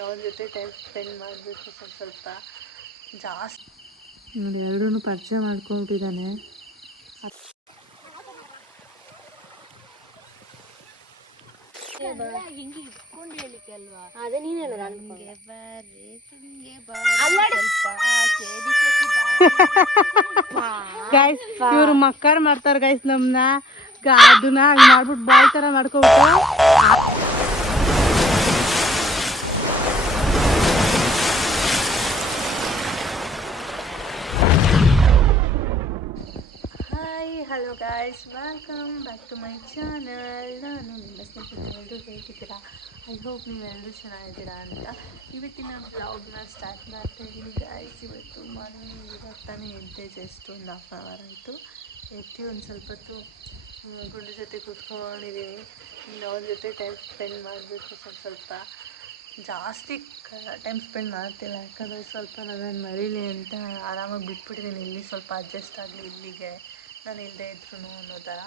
ಇನ್ನು ಅವ್ರ ಜೊತೆ ಟೈಮ್ ಸ್ಪೆಂಡ್ ಮಾಡಬೇಕು ಸ್ವಲ್ಪ ಸ್ವಲ್ಪ ಜಾಸ್ತಿ. ನೋಡಿ ಎರಡೂ ಪರಿಚಯ ನೀನೇನ ಗೈಸ್ ಇವ್ರು ಮಕ್ಕರ್ ಮಾಡ್ತಾರ ಗೈಸ್ ನಮ್ನ. ಅದನ್ನ ಹಂಗ್ ಮಾಡ್ಬಿಟ್ಟು ಬಾಯ್ ತರ ಮಾಡ್ಕೊಬಿಟ್ಟು. Hello guys welcome back to my channel ನಾನು ನಿಮ್ಮ ಸ್ನೇಹಿತರೆಲ್ಲರೂ ಹೇಗಿದ್ದೀರಾ? ಐ ಹೋಪ್ ನೀವೆಲ್ಲರೂ ಚೆನ್ನಾಗಿದ್ದೀರಾ ಅಂತ ಇವತ್ತಿನ ಬ್ಲಾಗ್ನ ಸ್ಟಾರ್ಟ್ ಮಾಡ್ತಾ ಇದ್ದೀನಿ ಗಾಯ್ಸ್ ಇವತ್ತು ಮಾರ್ನಿಂಗ್ ಇವತ್ತಾನೆ ತಾನೇ ಎದ್ದೆ ಜಸ್ಟ್ ಒಂದು ಹಾಫ್ ಆನ್ ಅವರ್ ಆಯಿತು. ಎದ್ದು ಒಂದು ಸ್ವಲ್ಪ ಹೊತ್ತು ಗುಂಡು ಜೊತೆ ಕೂತ್ಕೊಂಡಿದ್ದೀನಿ ಇನ್ನು ಅವ್ರ ಜೊತೆ ಟೈಮ್ ಸ್ಪೆಂಡ್ ಮಾಡಬೇಕು. ಸ್ವಲ್ಪ ಸ್ವಲ್ಪ ಜಾಸ್ತಿ ಟೈಮ್ ಸ್ಪೆಂಡ್ ಮಾಡ್ತಿಲ್ಲ. ಯಾಕಂದರೆ ಸ್ವಲ್ಪ ನನ್ನನ್ನು ಮರೀಲಿ ಅಂತ ಆರಾಮಾಗಿ ಬಿಟ್ಬಿಟ್ಟಿದ್ದೀನಿ ಇಲ್ಲಿ ಸ್ವಲ್ಪ ಅಡ್ಜಸ್ಟ್ ಆಗಲಿ ಇಲ್ಲಿಗೆ. ನಾನು ಇಲ್ಲದೆ ಇದ್ರೂ ಅನ್ನೋ ಥರ.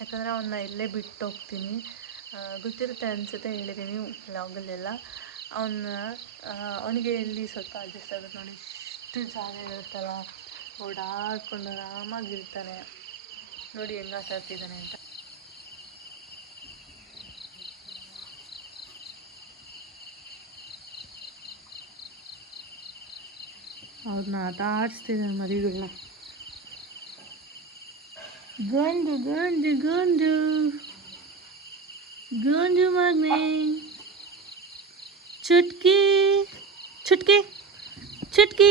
ಯಾಕಂದರೆ ಅವನ್ನ ಇಲ್ಲೇ ಬಿಟ್ಟು ಹೋಗ್ತೀನಿ ಗೊತ್ತಿರುತ್ತೆ ಅನಿಸುತ್ತೆ ಹೇಳಿದ್ದೀನಿ ವ್ಲಾಗಲ್ಲೆಲ್ಲ ಅವನ್ನ ಅವನಿಗೆ ಇಲ್ಲಿ ಸ್ವಲ್ಪ ಅಡ್ಜಸ್ಟ್ ಆಗುತ್ತೆ ನೋಡಿ ಇಷ್ಟು ಜಾಗ ಇರುತ್ತಲ್ಲ, ಓಡಾಡ್ಕೊಂಡು ಆರಾಮಾಗಿರ್ತಾನೆ. ನೋಡಿ ಹೆಂಗೆ ಆಟ ಅಂತ. ಅವ್ರನ್ನ ಆಟ ಆಡಿಸ್ತಿದ್ದಾನೆ ಮರಿಗಳನ್ನ ಗಂಡು ಗಂಡು ಗಂಡು ಗಂಡು ಮಗನೆ ಚುಟ್ಕಿ ಚುಟ್ಕಿ ಚುಟ್ಕಿ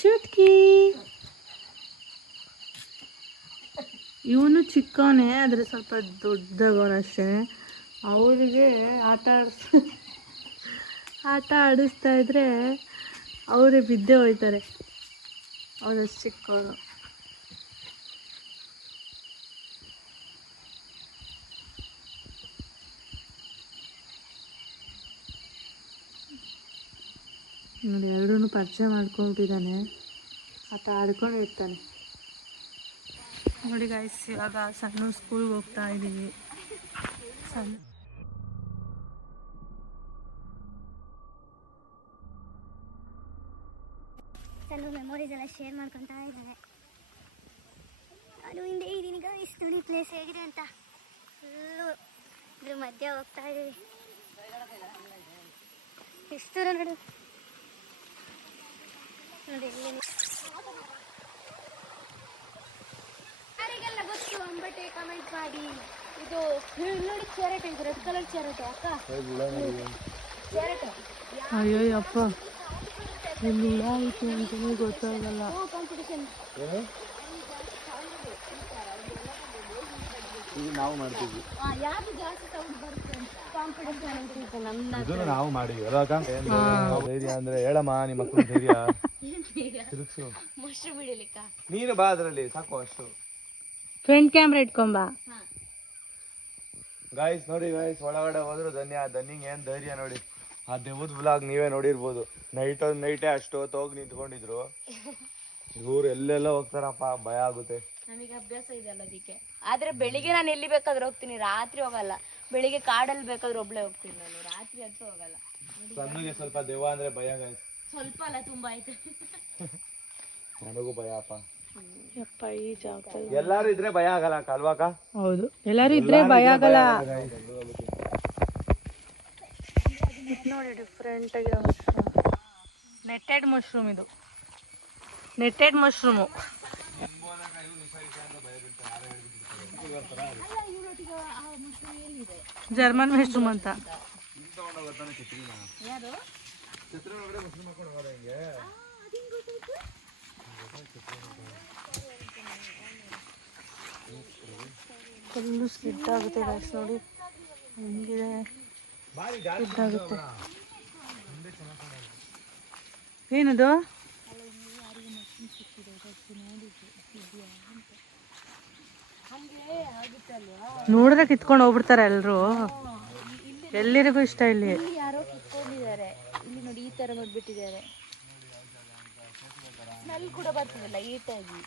ಚುಟ್ಕಿ ಇವನು ಚಿಕ್ಕವನೇ, ಆದರೆ ಸ್ವಲ್ಪ ದೊಡ್ಡವನಷ್ಟೇ ಅವರಿಗೆ ಆಟ ಆಡಿಸ್, ಆಟ ಆಡಿಸ್ತಾ ಅವರೇ ಬಿದ್ದೆ ಹೋಯ್ತಾರೆ. ಅವರಷ್ಟು ಚಿಕ್ಕವರು ನೋಡಿ ಎರಡೂ ಪರಿಚಯ ಮಾಡ್ಕೊಂಡ್ಬಿಟ್ಟಿದ್ದಾನೆ ಆತ ಆಡ್ಕೊಂಡು ಇರ್ತಾನೆ ನೋಡಿ ಗಾಯ್ಸ್ ಇವಾಗ ಸಣ್ಣ ಸ್ಕೂಲ್ಗೆ ಹೋಗ್ತಾ ಇದ್ದೀವಿ. ಸಣ್ಣ ಸಣ್ಣ ಮೆಮೊರೀಸ್ ಎಲ್ಲ ಶೇರ್ ಮಾಡ್ಕೊತಾ ಇದ್ದಾರೆ ನಾನು ಹಿಂದೆ ಇದ್ದೀನಿ ಗೈಸ್ ನೋಡಿ ಪ್ಲೇಸ್ ಹೇಗಿದೆ ಅಂತ ಫುಲ್ಲು ಇದ್ರ ಮಧ್ಯೆ ಹೋಗ್ತಾ ಇದ್ದೀವಿ. ಎಷ್ಟು ನೋಡು ನೋಡಿ ಯಾರಿಗೆಲ್ಲ ಗೊತ್ತು ಅಂಬಟೆ ಕಮೆಂಟ್ ಮಾಡಿ. ಇದು ನೋಡಿ ಚೇರಟ ಇದು ರೆಡ್ ಕಲರ್ ಚೇರಟ ಅಕ್ಕ? ಚೇರಟ ಅಯ್ಯೋ ಅಪ್ಪ ಇಲ್ಲಿ ಆಯಿತು ಅಂತಲೇ ಗೊತ್ತಾಗಲ್ಲ. ಕಾಂಪಿಟೇಷನ್ ಇದು ನಾವು ಮಾಡ್ತೀವಿ ಯಾರು ಜಾಸ್ತಿ ಸೌಂಡ್ ಬರುತ್ತೆ ಅಂತ ಕಾಂಪಿಟೇಷನ್ ಅಂತಿತ್ತು ನನ್ನ ಇದನ್ನು ನಾವು ಮಾಡಿದ್ವಿ ಧೈರ್ಯ ಅಂದ್ರೆ ಹೇಳಮ್ಮ ನಿಮ್ಮ ಮಕ್ಕಳು ಧೈರ್ಯ. ಮೊಸರು ಬಿಡಲಿಕ್ಕ ನೀನು ಬಾ ಅದರಲ್ಲಿ ಸಾಕು ಅಷ್ಟು. ಫ್ರಂಟ್ ಕ್ಯಾಮ್ರಾ ಬಾ ಗಾಯ್ಸ್ ನೋಡಿ ಗಾಯ್ಸ್ ಒಳಗಡೆ ಹೋದ್ರು ಧನ್ಯ. ಧನ್ಯಂಗ್ ಏನ್ ಧೈರ್ಯ ನೋಡಿ. ಆ ದೆವ್ವದ ಬ್ಲಾಗ್ ನೀವೇ ನೋಡಿರ್ಬೋದು. ನೈಟ್ ನೈಟೇ ಅಷ್ಟು ಹೊತ್ತು ಹೋಗಿ ನಿಂತ್ಕೊಂಡಿದ್ರು. ಇವ್ರು ಎಲ್ಲೆಲ್ಲ ಹೋಗ್ತಾರಪ್ಪ ಭಯ ಆಗುತ್ತೆ. ನಮಗೆ ಅಭ್ಯಾಸ ಇದೆಯಲ್ಲ ಅದಕ್ಕೆ. ಆದ್ರೆ ಬೆಳಿಗ್ಗೆ ನಾನು ಎಲ್ಲಿ ಬೇಕಾದ್ರೂ ಹೋಗ್ತೀನಿ ರಾತ್ರಿ ಹೋಗಲ್ಲ. ಬೆಳಿಗ್ಗೆ ಕಾಡಲ್ಲಿ ಬೇಕಾದ್ರೆ ಒಬ್ಳೆ ಹೋಗ್ತೀನಿ ನಾನು ರಾತ್ರಿ ಅಂತೂ ಹೋಗಲ್ಲ. ಸಣ್ಣಗೆ ಸ್ವಲ್ಪ ದೇವ ಅಂದ್ರೆ ಭಯ ಗಾಯ್ಸ್ ಸ್ವಲ್ಪ ಅಲ್ಲ ತುಂಬಾ ಆಯ್ತು. ನನಗೂ ಭಯ ಅಪ್ಪ. ಯಪ್ಪ ಈ ಜಾಗದಲ್ಲಿ ಎಲ್ಲಾರು ಇದ್ರೆ ಭಯ ಆಗಲ್ಲ ಅಕ್ಕ, ಅಲ್ವಾಕ ಹೌದು. ಎಲ್ಲರೂ ಇದ್ರೆ ಭಯ ಆಗಲ್ಲ. ನೋಡಿ ಡಿಫ್ರೆಂಟ್ ಆಗಿರೋ ಮಶ್ರೂಮ್ ನೆಟ್ಟೆಡ್ ಮಶ್ರೂಮ್ ಇದು. ನೆಟ್ಟೆಡ್ ಮಶ್ರೂಮು ಜರ್ಮನ್ ಮಶ್ರೂಮ್ ಅಂತ. ಫುಲ್ಲು ಸ್ಲಿಡ್ ಆಗುತ್ತೆ ಗಾಯ್ಸ್ ನೋಡಿ. ಹೆಂಗಿದೆ? ಆಗುತ್ತೆ. ಏನದು? ನೋಡಿದ್ರೆ ಕಿತ್ಕೊಂಡು ಹೋಗ್ಬಿಡ್ತಾರೆ ಎಲ್ರು. ಎಲ್ಲರಿಗೂ ಇಷ್ಟ ಇಲ್ಲಿ ಇಲ್ಲಿ ನೋಡಿ ಈ ತರ ಮಾಡ್ಬಿಟ್ಟಿದ್ದಾರೆ. ಸ್ಮೆಲ್ ಕೂಡ ಬರ್ತದಲ್ಲ ಈಟಾಗಿ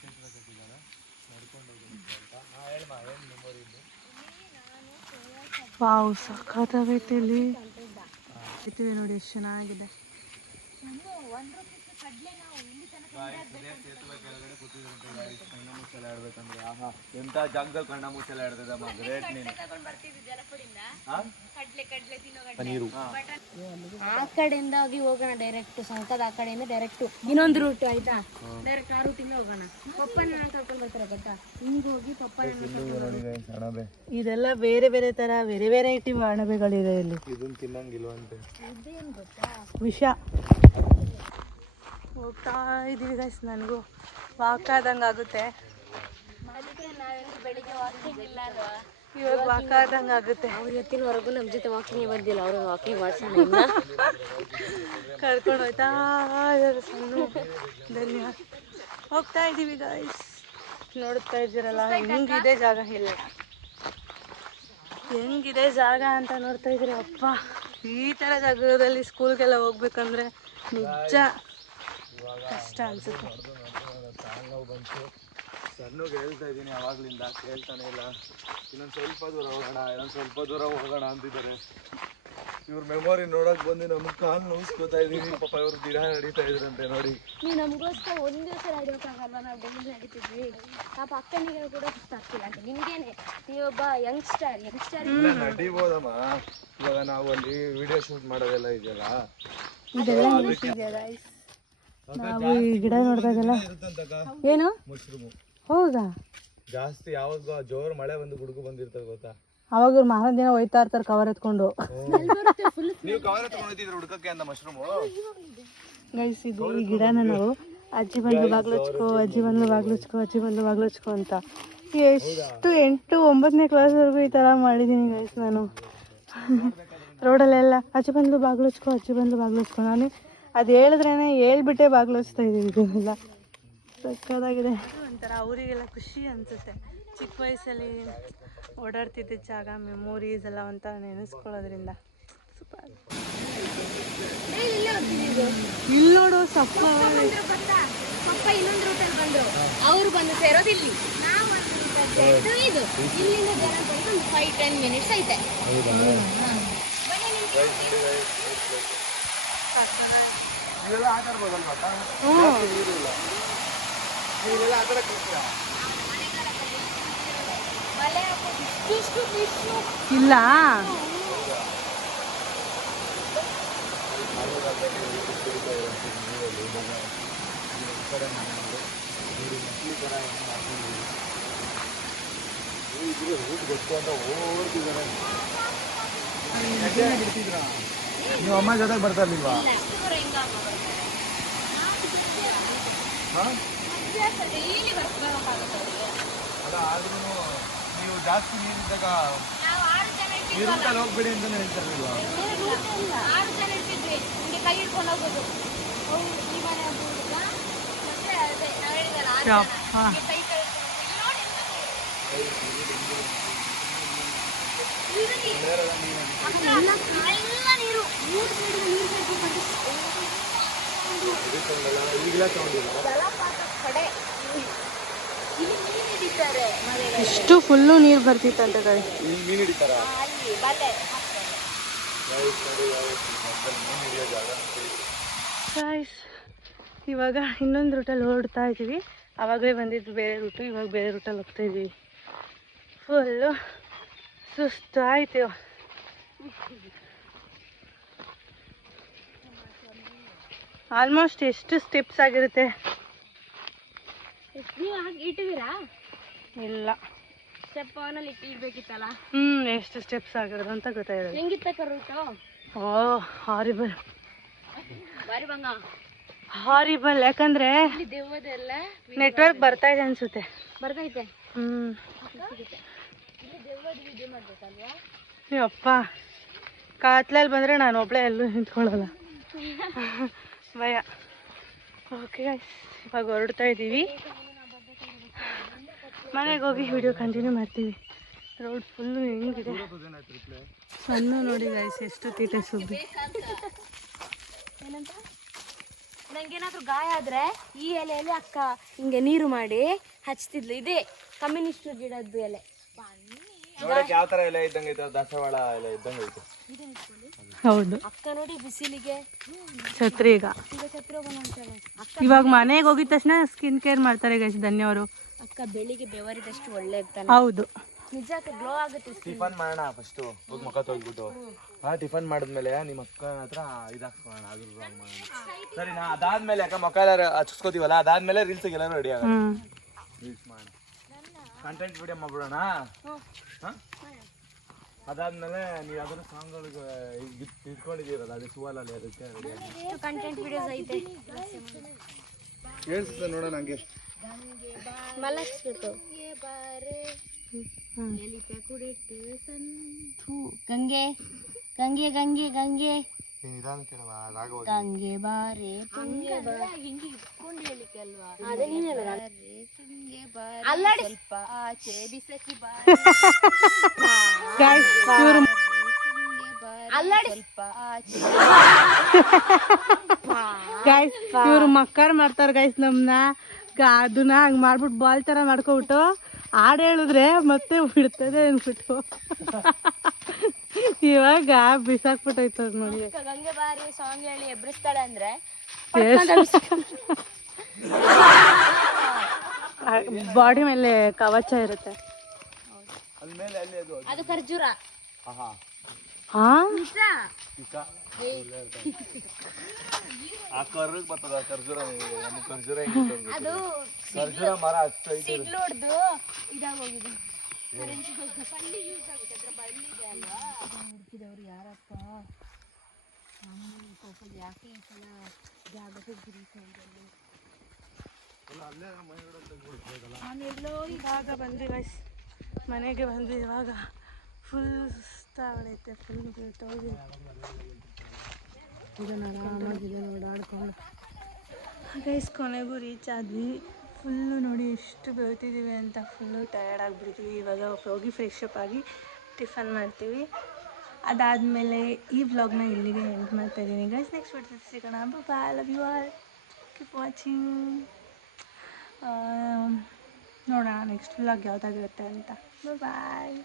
ವಾವ್ ಸಖತ್ತಾಗೈತೆ ಇಲ್ಲಿ. ಇರ್ತೀವಿ ನೋಡಿ ಎಷ್ಟು ಚೆನ್ನಾಗಿದೆ. ಮುಚ್ಚಲ ಆಡ್ಬೇಕಂದ್ರೆ ಆಹಾ ಎಂತ ಜಾಗದಲ್ಲಿ ಕಣ್ಣ ಮುಚ್ಚಲ ಆಡ್ತದಮ್ಮ ಗ್ರೇಟ್ ನೀನು. ನೀರು. ಆ ಕಡೆಯಿಂದ ಹೋಗಿ ಹೋಗೋಣ ಡೈರೆಕ್ಟ್ ಸಂಕದ ಆ ಕಡೆಯಿಂದ ಡೈರೆಕ್ಟ್ ಇನ್ನೊಂದು ರೂಟ್ ಆಯ್ತಾ? ಡೈರೆಕ್ಟ್ ಆ ರೂಟಿಂದ ಹೋಗೋಣ. ಪಪ್ಪನ ಕರ್ಕೊಂಡು ಬರ್ತಾರೆ ಗೊತ್ತಾ? ಹಿಂಗ್ ಹೋಗಿ ಪಪ್ಪನ ಇದೆಲ್ಲ ಬೇರೆ ಬೇರೆ ತರ ಬೇರೆ ವೆರೈಟಿ ಅಣಬೆಗಳಿದೆ ಇಲ್ಲಿ. ಇದನ್ನ ತಿನ್ನಂಗಿಲ್ವಂತೆ. ಇದೇನ್ ಗೊತ್ತಾ? ವಿಷ ಹೋಗ್ತಾ ಇದೀವಿ ಗೈಸ್ ನನಗೂ ವಾಕ್ ಆದಂಗೆ ಆಗುತ್ತೆ. ಇವಾಗ ವಾಕ್ ಆದಂಗೆ ಆಗುತ್ತೆ. ಅವ್ರು ಎತ್ತಿನವರೆಗೂ ನಮ್ಮ ಜೊತೆ ವಾಕಿಂಗ್ ಬಂದಿಲ್ಲ ಅವರು ವಾಕಿಂಗ್ ಮಾಡ್ಸೋಣ ಕರ್ಕೊಂಡು ಹೋಯ್ತಾ ಇದ್ದಾರೆ ಸಣ್ಣ. ಧನ್ಯ ಹೋಗ್ತಾ ಇದ್ದೀವಿ ಗಾಯ್ಸ್ ನೋಡ್ತಾ ಇದ್ದೀರಲ್ಲ ಹೆಂಗಿದೆ ಜಾಗ? ಇಲ್ಲ. ಹೆಂಗಿದೆ ಜಾಗ ಅಂತ ನೋಡ್ತಾ ಇದ್ದೀರಿ ಅಪ್ಪ. ಈ ಥರ ಜಾಗದಲ್ಲಿ ಸ್ಕೂಲ್ಗೆಲ್ಲ ಹೋಗ್ಬೇಕಂದ್ರೆ ನಿಜ. ಕಷ್ಟ ಅನ್ಸುತ್ತೆ. ಸಣ್ಣಗೆ ಹೇಳ್ತಾ ಇದ್ದೀನಿ ಅವಾಗ್ಲಿಂದ ಕೇಳ್ತಾನೆ ಇಲ್ಲ. ಇನ್ನೊಂದು ಸ್ವಲ್ಪ ದೂರ ಹೋಗೋಣ ಇನ್ನೊಂದು ಸ್ವಲ್ಪ ದೂರ ಹೋಗೋಣ ಅಂತಿದ್ದಾರೆ. ಇವ್ರ ಮೆಮೊರಿ ನೋಡಕ್ ಬಂದು ನಮ್ಗೆ ಕಾಲ್ ನೋವಿಸ್ಕೋತಾ ಇದೀನಿ ಪಾಪ ಇವ್ರು ಗಿಡ ನಡೀತಾ ಇದ್ರಂತೆ ನೋಡಿ. ನೀವು ನಮಗೋಸ್ಕರ ಒಂದು ದಿವಸ ನಡೆಯೋಕ್ಕಾಗಲ್ಲ ನಾವು ಡೈಲಿ ನಡೀತಿದ್ವಿ. ಪಾಪ ಅಕ್ಕನಿಗೆ ಕೂಡ ಸುಸ್ತಾಗ್ತಿಲ್ಲ ಅಂತ. ನಿಮ್ಗೇನೆ? ನೀವೊಬ್ಬ ಯಂಗ್ಸ್ಟರ್ ಯಂಗ್ಸ್ಟರ್ ನಡಿಬೋದಮ್ಮ. ಇವಾಗ ನಾವು ಅಲ್ಲಿ ವಿಡಿಯೋ ಶೂಟ್ ಮಾಡೋದೆಲ್ಲ ಇದೆಯಲ್ಲ. ಇದೆಲ್ಲ? ನಾವು ಈ ಗಿಡ ನೋಡಿದಾಗೆಲ್ಲ ಏನು? ಮಶ್ರೂಮು. ಹೌದಾ? ಜಾಸ್ತಿ ಯಾವಾಗ ಜೋರ್ ಮಳೆ ಬಂದು ಗುಡುಗು ಬಂದಿರ್ತದೆ ಗೊತ್ತಾ? ಅವಾಗ ಇವ್ರು ಮಾರನೇ ದಿನ ಹೋಯ್ತಾ ಇರ್ತಾರೆ ಕವರ್ ಎತ್ಕೊಂಡು. ನೀವು ಕವರ್ ತಗೊಂಡಿದ್ರೆ ಹುಡ್ಕಕ್ಕೆ ಅಂತ ಮಶ್ರೂಮು? ಗೈಸ್ ಇದು ಈ ಗಿಡನ ನಾವು ಅಜ್ಜಿ ಬಂದು ಬಾಗ್ಲುಚ್ಕೋ ಅಜ್ಜಿ ಬಂದು ಬಾಗ್ಲುಚ್ಕೋ ಅಜ್ಜಿ ಬಂದು ಬಾಗ್ಲುಚ್ಕೋ ಅಂತ. ಎಷ್ಟು ಎಂಟು ಒಂಬತ್ತನೇ ಕ್ಲಾಸ್ವರೆಗೂ ಈ ಥರ ಮಾಡಿದ್ದೀನಿ ಗೈಸ್ ನಾನು. ರೋಡಲ್ಲೆಲ್ಲ ಅಜ್ಜಿ ಬಂದು ಬಾಗ್ಲುಚ್ಕೋ ಅಜ್ಜಿ ಬಂದು ಬಾಗ್ಲುಚ್ಕೋ ನಾನು ಅದು ಹೇಳಿದ್ರೇನೆ ಹೇಳ್ಬಿಟ್ಟೆ ಬಾಗ್ಲಿಸ್ತಾ ಇದ್ದೀವಿ ಇದನ್ನೆಲ್ಲ. ಸಕ್ಕದಾಗಿದೆ ಒಂಥರ ಅವರಿಗೆಲ್ಲ ಖುಷಿ ಅನಿಸುತ್ತೆ. ಚಿಕ್ಕ ವಯಸ್ಸಲ್ಲಿ ಓಡಾಡ್ತಿದ್ದ ಜಾಗ ಮೆಮೊರೀಸ್ ಎಲ್ಲ ಅಂತ ನೆನೆಸ್ಕೊಳ್ಳೋದ್ರಿಂದ. ಸೂಪರ್. ಇಲ್ಲಿ ನೋಡು ಸಪ್ಪ. ಪಪ್ಪ ಇನ್ನೊಂದು ರೂಟಲ್ಲಿ ಬಂದರು. ಅವ್ರು ಬಂದು ಸೇರೋದು ಇಲ್ಲಿ. ನಾವು ಇದು. ಇಲ್ಲಿಂದ ಒಂದು ಫೈವ್ ಟೆನ್ ಮಿನಿಟ್ಸ್ ಐತೆ. ನೀವೆಲ್ಲ ಆಟ ಆಡ್ಬೋದಲ್ವಾ ಅಕ್ಕ? ನೀರಿಲ್ಲ ನೀವೆಲ್ಲ ಆಟ ಆಡಕ್ಕೆ ಹೋಗ್ತೀರಾ? ಇಲ್ಲ ಗೊತ್ತು ಅಂತ ಓಡ್ತಿದ್ದಾರೆ ನೀವು ಅಮ್ಮ ಜೊತೆಗೆ ಬರ್ತಾ ಇರ್ಲಿಲ್ವಾ? ಅಲ್ಲ ಆದ್ರೂ ನೀವು ಜಾಸ್ತಿ ನೀರಿದ್ದಾಗ ನೀರು ಹೋಗ್ಬೇಡಿ ಅಂತಾನೆ ಹೇಳ್ತಾರಲ್ವಾ ಆರು ಜನ ಇರ್ತಿದ್ವಿ. ಹಿಂಗೆ ಕೈ ಹಿಡ್ಕೊಂಡು ಹೋಗೋದು. ಈ ಮನೆ ಅದೇ ನಾವು ಹೇಳಿದಲ್ಲ ಕೈ ಕೈ ಇಷ್ಟು ಫುಲ್ಲು ನೀರು ಬರ್ತಿತ್ತಂತೆ ಕಡೆ ಗಾಯ್ಸ್ ಇವಾಗ ಇನ್ನೊಂದು ರೂಟಲ್ಲಿ ಹೊರಡ್ತಾ ಇದ್ದೀವಿ. ಆವಾಗಲೇ ಬಂದಿದ್ದು ಬೇರೆ ರೂಟು, ಇವಾಗ ಬೇರೆ ರೂಟಲ್ಲಿ ಹೋಗ್ತಾ ಇದ್ದೀವಿ. ಫುಲ್ಲು ಸುಸ್ತಾಯ್ತು ಆಲ್ಮೋಸ್ಟ್ ಎಷ್ಟು ಸ್ಟೆಪ್ಸ್ ಆಗಿರುತ್ತೆ? ಇಟ್ಟಿದ್ದೀರಾ? ಇಲ್ಲ. ಸ್ಟೆಪ್ ಅವನಲ್ಲಿ ಇಟ್ಟಿರ್ಬೇಕಿತ್ತಲ್ಲ? ಹ್ಞೂ ಎಷ್ಟು ಸ್ಟೆಪ್ಸ್ ಆಗಿರೋದು ಅಂತ ಗೊತ್ತಾಗಿರೋದು ಹೆಂಗಿತ್ತ ರೂಟು ಓ ಹಾರಿಬಲ್ ಬಾರಿ ಬಂಗ ಹಾರಿಬಲ್ ಯಾಕಂದ್ರೆ ನೆಟ್ವರ್ಕ್ ಬರ್ತಾ ಇದೆ ಅನ್ಸುತ್ತೆ. ಬರ್ತೈತೆ ಹ್ಞೂ ಇಲ್ಲಿ ದೆವ್ವದ ವಿಡಿಯೋ ಮಾಡ್ಬೇಕಲ್ವಾ ಅಪ್ಪ ಕಾತ್ಲಲ್ಲಿ ಬಂದರೆ ನಾನು ಒಬ್ಳೆ ಎಲ್ಲೂ ನಿಂತ್ಕೊಳ್ಳಲ್ಲ. ಭಯ. ಓಕೆ ಇವಾಗ ಹೊರಡ್ತಾ ಇದ್ದೀವಿ. ಮನೆಗೆ ಹೋಗಿ ವಿಡಿಯೋ ಕಂಟಿನ್ಯೂ ಮಾಡ್ತೀವಿ. ರೋಡ್ ಫುಲ್ಲು ಹೆಂಗಿದೆ? ಸಣ್ಣ ನೋಡಿ ಗೈಸ್ ಎಷ್ಟು ತೀಟೆ ಸುದ್ದಿ. ಏನಂತ? ನಂಗೇನಾದ್ರೂ ಗಾಯ ಆದ್ರೆ ಈ ಎಲೆಯಲ್ಲಿ ಅಕ್ಕ ಹಿಂಗೆ ನೀರು ಮಾಡಿ ಹಚ್ತಿದ್ಲು. ಇದೇ ಕಮ್ಯುನಿಸ್ಟ್ ಗಿಡದ್ದು ಎಲೆ. ನೋಡಕ್ಕೆ ಯಾವ ತರ ಎಲ್ಲ ಇದ್ದಂಗೆ ಐತೆ ದಾಸವಾಳ ಎಲ್ಲ ಇದ್ದಂಗೆ ಐತೆ ಹೌದು. ಅಕ್ಕ ನೋಡಿ ಬಿಸಿಲಿಗೆ. ಛತ್ರಿ ಈಗ ಈಗ ಛತ್ರಿ ಹೋಗೋಣ ಇವಾಗ ಮನೆಗೆ ಹೋಗಿದ ತಕ್ಷಣ ಸ್ಕಿನ್ ಕೇರ್ ಮಾಡ್ತಾರೆ ಗೈಸ್ ಧನ್ಯವರು ಅಕ್ಕ ಬೆಳಿಗ್ಗೆ ಬೆವರಿದಷ್ಟು ಒಳ್ಳೆ ಇರ್ತಾನೆ. ಹೌದು. ನಿಜ ಗ್ಲೋ ಆಗುತ್ತೆ ಟಿಫನ್ ಮಾಡೋಣ ಫಸ್ಟು ಹೋಗಿ ಮುಖ ತೊಳ್ಬಿಟ್ಟು ಹಾ ಟಿಫನ್ ಮಾಡಿದ್ಮೇಲೆ ನಿಮ್ಮ ಅಕ್ಕ ಹತ್ರ ಇದಾಕೋಣ ಅದ್ರ ಮಾಡೋಣ ಸರಿ ನಾ ಅದಾದ್ಮೇಲೆ ಅಕ್ಕ ಮುಖ ಎಲ್ಲ ಹಚ್ಕೋತೀವಲ್ಲ ಅದಾದ್ಮೇಲೆ ರೀಲ್ಸಿಗೆ ಎಲ್ಲರೂ ರೆಡಿ ಆಗೋಣ. ರೀಲ್ಸ್ ಮಾಡೋಣ. ಕಂಟೆಂಟ್ ವಿಡಿಯೋ ಮಾಡ್ಬಿಡೋಣ? ಹಾ? ಅದಾದ್ಮೇಲೆ ನೀವು ಯಾವ್ದಾದ್ರು ಸಾಂಗ್ಗಳಿಗೆ ಇಟ್ಕೊಂಡಿದ್ದೀರಲ್ಲ ಅದೇ ಸುವಲಲ್ಲಿ ಅದಕ್ಕೆ ಕಂಟೆಂಟ್ ವಿಡಿಯೋಸ್ ಐತೆ. ಕೇಳಿಸ್ತದೆ ನೋಡೋಣ ಹಂಗೆ. ಮಲಗಿಸ್ಬೇಕು ಗಂಗೆ ಗಂಗೆ ಗಂಗೆ ಗಂಗೆ. ನಿಧಾನ ಕೇಳುವ ರಾಗ ಗಂಗೆ ಬಾರೆ ಗಂಗೆ ಅದೇ ನೀನೆಲ್ಲ ಅಲ್ಲಾಡಿ. ಸ್ವಲ್ಪ ಆಚೆ ಬಿಸಕಿ ಗೈಸ್ ಇವರು ಅಲ್ಲಾಡಿ. ಸ್ವಲ್ಪ ಆಚೆ ಗೈಸ್ ಇವ್ರು ಮಕ್ಕಾರ್ ಮಾಡ್ತಾರ ಗೈಸ್ ನಮ್ನ. ಗ- ಅದನ್ನ ಹಂಗ್ ಮಾಡ್ಬಿಟ್ಟು ಬಾಲ್ ತರ ಮಾಡ್ಕೊಬಿಟ್ಟು ಹಾಡು ಹೇಳಿದ್ರೆ ಮತ್ತೆ ಬಿಡ್ತದೆ ಅನ್ಬಿಟ್ಟು. ಇವಾಗ ಬಿಸಾಕ್ಬಿಟ್ಟೈತೆ ನೋಡಿ. ಗಂಗೆ ಬಾರಿ ಸಾಂಗ್ ಹೇಳಿ ಎಬ್ರಿಸ್ತಾಳೆ ಅಂದ್ರೆ ಬಾಡಿ ಮೇಲೆ ಕವಚ ಇರುತ್ತೆ. ಅದು? ಅದು ಖರ್ಜೂರ. ಹಾ? ಆ ಕರ್ರಗ್ ಬರ್ತದ ಖರ್ಜೂರ ಮರ ಹಚ್ಚ ಇದಾಗೋಗಿದೆ ಬಳ್ಳಿ ಯೂಸ್ ಆಗುತ್ತೆ ಅದ್ರ ಬಳ್ಳಿ ಇದೆ ಅಲ್ವಾ? ಹುಡುಕಿದವ್ರು ಯಾರಪ್ಪ? ನಮ್ಮ ಪಾಪ ಯಾಕೆ ಈ ಸಲ ಜಾಗಕ್ಕೆ ಗುರಿ ನಾನೆಲ್ಲೋ ಇವಾಗ ಬಂದ್ವಿ ಗೈಸ್ ಮನೆಗೆ ಬಂದ್ವಿ ಇವಾಗ ಫುಲ್ ಸುಸ್ತಾಗೈತೆ ಫುಲ್ ಬಿಟ್ಟೋಗಿ ಇದನ್ನ ಆರಾಮಾಗಿದೆ ಓಡಾಡ್ಕೊಂಡು ಗೈಸ್ ಕೊನೆಗೂ ರೀಚ್ ಆದ್ವಿ. ಫುಲ್ಲು ನೋಡಿ ಎಷ್ಟು ಬೆಳ್ತಿದ್ದೀವಿ ಅಂತ ಫುಲ್ಲು ಟಯರ್ಡ್ ಆಗಿಬಿಡ್ತೀವಿ ಇವಾಗ ಹೋಗಿ ಫ್ರೆಶ್ ಅಪ್ ಆಗಿ ಟಿಫನ್ ಮಾಡ್ತೀವಿ. ಅದಾದಮೇಲೆ ಈ ವ್ಲಾಗ್ನ ಇಲ್ಲಿಗೆ ಎಂಡ್ ಮಾಡ್ತಾ ಇದ್ದೀನಿ. ಗೈಸ್ ನೆಕ್ಸ್ಟ್ ವಿಡಿಯೋ ಸಿಗೋಣ. Bye love you all keep watching ನೋಡೋಣ ನೆಕ್ಸ್ಟ್ ವ್ಲಾಗ್ ಯಾವುದಾಗಿರುತ್ತೆ ಅಂತ. ಬಾಯ್